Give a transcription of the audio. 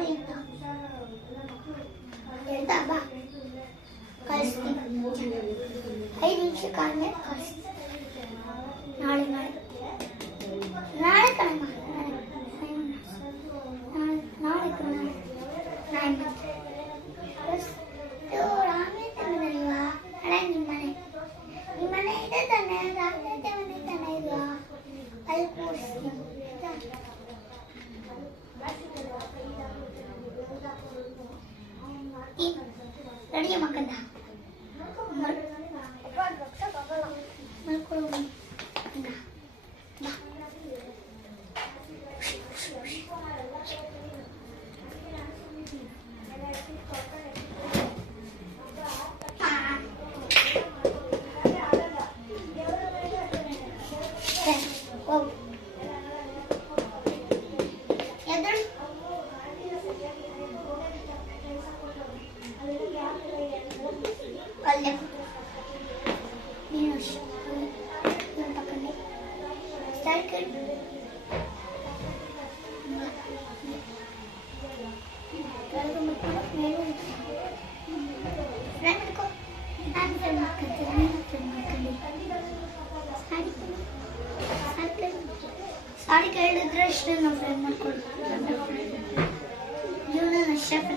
ಮಾಡಿ ಅಂತ ಹೇಳ್ತಾ ಬಾ ಕಳಿಸ್ತೀನಿ 5 ನಿಮಿಷಕ್ಕೆ ಆದ್ಮೇಲೆ ಕಳಿಸ್ತೀನಿ ನಾಳೆ ನಾಳೆ ನಾಳೆ ಕಣಮ್ಮ ನಾಳೆ ಕಣ ನಾಳೆ ರಾಮೇತೆ ಮನೆಯಲ್ವಾ ಹಳೆ ನಿಮ್ಮ ಮನೆ ಇದೆ ತಾನೆ ರಾಮೇತೆ ಮನೆ ತಾನೆ ಇಲ್ವಾ ಅಲ್ಲಿ ಕೂರಿಸ್ತೀನಿ ready ಮಕ್ಕಂದ ಮಲ್ಕೊಳ್ಳೋ Olha, minus, não tá com está aqui. Kalau kamu pulang, melu. Friend ko, nanti makan Sari ke ಹೇಳಿದ್ರೆ ಅಷ್ಟೇ ನಮ್ಮ ಫ್ರೆಂಡ್ ಮಾಡ್ಕೊಳ್ಳಿ. ಇವನ ಶೆಫ್